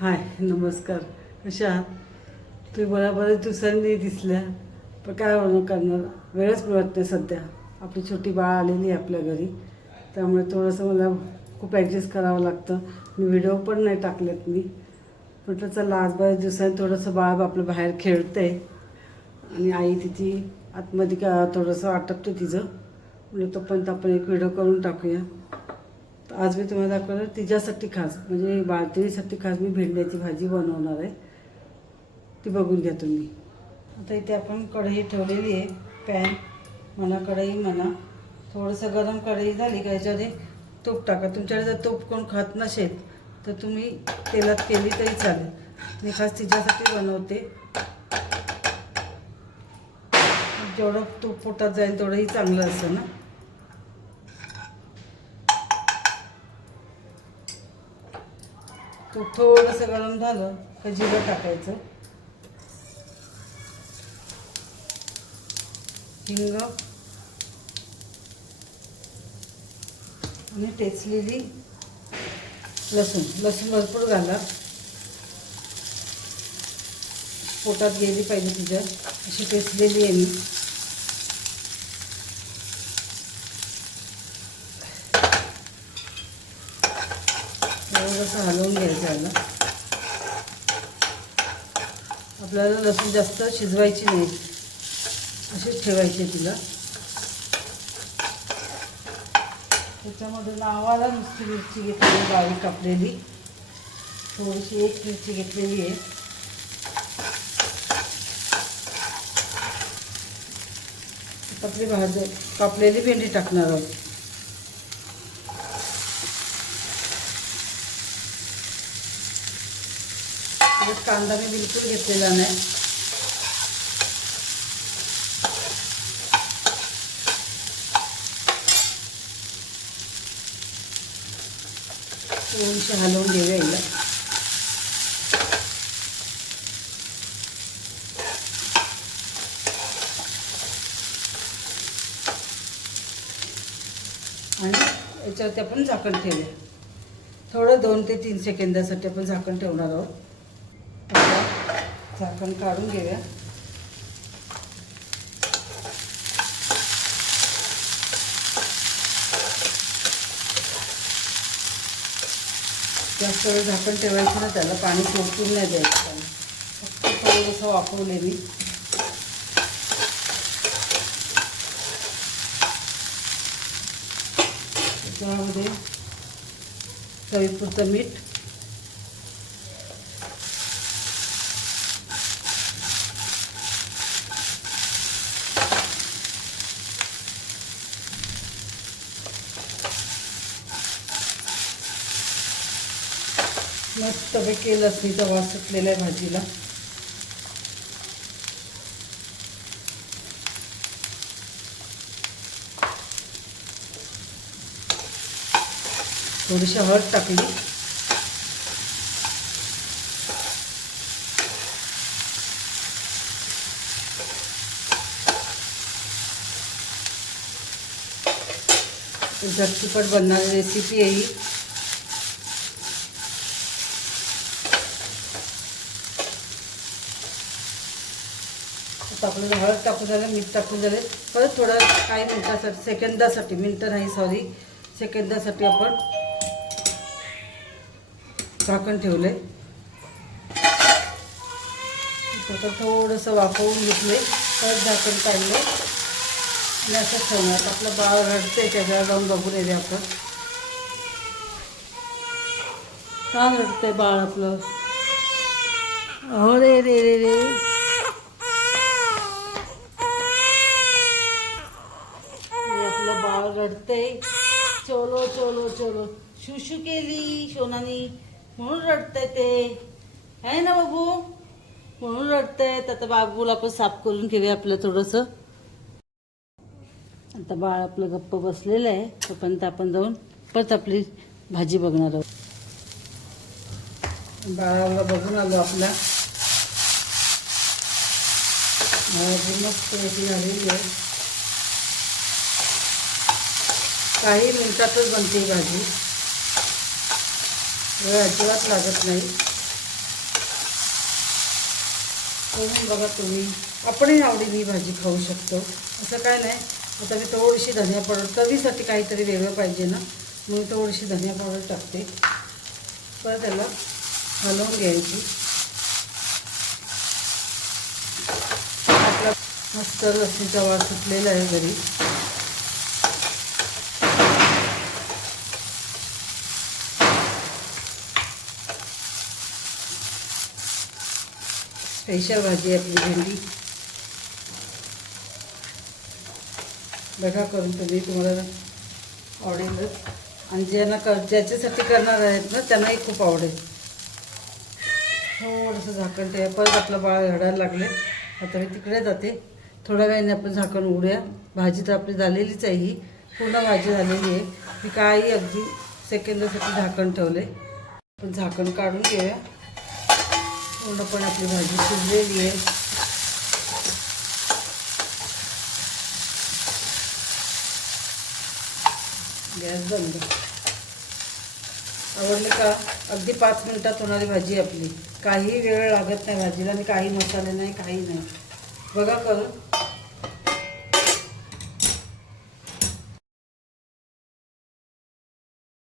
हाय नमस्कार. कशा आहात तुम्ही मला बऱ्याच दिवसांनी दिसल्या पण काय करणार? वेळच मिळत नाही सध्या. आपली छोटी बाळ आलेली आहे आपल्या घरी. त्यामुळे थोडंसं मला खूप ॲडजस्ट करावं लागतं. मी व्हिडिओ पण नाही टाकलेत मी. म्हटलं चला आज बऱ्याच दिवसांनी थोडंसं बाळ आपलं बाहेर खेळते आणि आई तिची आतमध्ये का थोडंसं आटपते तिचं. म्हणजे तोपर्यंत आपण एक व्हिडिओ करून टाकूया. आज मी तुम्हाला दाखवणार तिच्यासाठी खास म्हणजे बाळतिणीसाठी खास मी भेंड्याची भाजी बनवणार आहे. ती बघून घ्या तुम्ही. आता इथे आपण कढई ठेवलेली आहे पॅन म्हणा कढई म्हणा. थोडंसं गरम कढई झाली का याच्यामध्ये तूप टाका. तुमच्याकडे जर तूप कोण खात नसेल तर तुम्ही तेलात केली तरी चालेल. मी खास तिच्यासाठी बनवते. जेवढं तूप पोटात जाईल तेवढंही चांगलं असतं ना. तूप थोडंसं गरम झालं का जिरं टाकायचं. हिंग. आणि टेचलेली लसूण. लसूण भरपूर घाला पोटात गेली पाहिजे तिच्या. अशी टेचलेली आहे मी. थोडंसं हलवून घ्यायचं याला आपल्याला लसूण जास्त शिजवायची नाही. अशीच ठेवायची तिला. त्याच्यामध्ये नावाला नुसती मिरची घेतलेली बारीक कापलेली. थोडीशी एक मिरची घेतलेली आहे. आपली भाजी कापलेली भेंडी टाकणार आहोत. त्याच्यात कांदा मी बिलकुल घेतलेला नाही. थोडीशी हलवून घेऊया हिला आणि याच्यावरती आपण झाकण ठेवूया. थोडं दोन ते तीन सेकंदासाठी आपण झाकण ठेवणार आहोत. झाकण काढून घेऊया. जास्त वेळ झाकण ठेवायचं ना त्याला पाणी सोडून नाही द्यायचं त्याला. फक्त थोडंसं वापरले मी त्यामध्ये चवीपुरतं मीठ. मस्तपैकी लसणीचा वास सुटलेला भाजीला. थोडीशी हळद टाकली. झटपट बनणारी रेसिपी आहे ही. आपल्याला हळद टाकून झालं मीठ टाकून झाले. परत थोडं काही मिनटासाठी सेकंदासाठी मिनटं नाही सॉरी सेकंदासाठी आपण झाकण ठेवले आता थोडंसं वाफवून आहे परत झाकण काढले आणि असं ठेवणार. आपलं बाळ रडते त्याच्यावर जाऊन बघून येते आपण. का रडतंय बाळ आपलं. अहो रे रे रे रे हे आपलं बाळ रडतंय चलो चलो चलो. शुशू केली सोनानी. म्हणून रडतंय ते. आहे ना बाबू? म्हणून रडतायत तर आता बाबूला आपण साफ करून घेऊया आपलं थोडंसं. आता बाळ आपलं गप्प बसलेलं आहे. तोपर्यंत आपण जाऊन परत आपली भाजी बघणार आहोत. बाळाला बघून आलो आपला भाजी मस्त झालेली आहे. काही मिनिटातच बनते ही भाजी. वेळ अजिबात लागत नाही. म्हणून बघा तुम्ही. आपणही आवडीने भाजी खाऊ शकतो. असं काय नाही. आता मी थोडीशी धनिया पावडर चवीसाठी काहीतरी वेगळं पाहिजे ना मी थोडीशी धनिया पावडर टाकते. परत त्याला हलवून घ्यायची. आपला मस्त लसणीचा वास सुटलेला आहे घरी. स्पेशल भाजी आहे आपली भेंडी. बघा करून तुम्ही तुम्हाला आवडेलच आणि ज्यांना कर ज्याच्यासाठी करणार आहेत ना त्यांनाही खूप आवडेल. थोडंसं झाकण ठेवा. परत आपलं बाळ घडायला लागले आता मी तिकडे जाते. थोड्या वेळाने आपण झाकण उघडूया. भाजी तर आपली झालेलीच आहे ही. पूर्ण भाजी झालेली आहे. मी काही अगदी सेकंदासाठी झाकण ठेवले आपण झाकण काढून घेऊया. पूर्णपणे आपली भाजी शिजलेली आहे. गॅस बंद. आवडली का? अगदी पाच मिनिटात होणारी भाजी आपली. काही वेळ लागत नाही भाजीला आणि काही मसाले नाही काही नाही. बघा करून.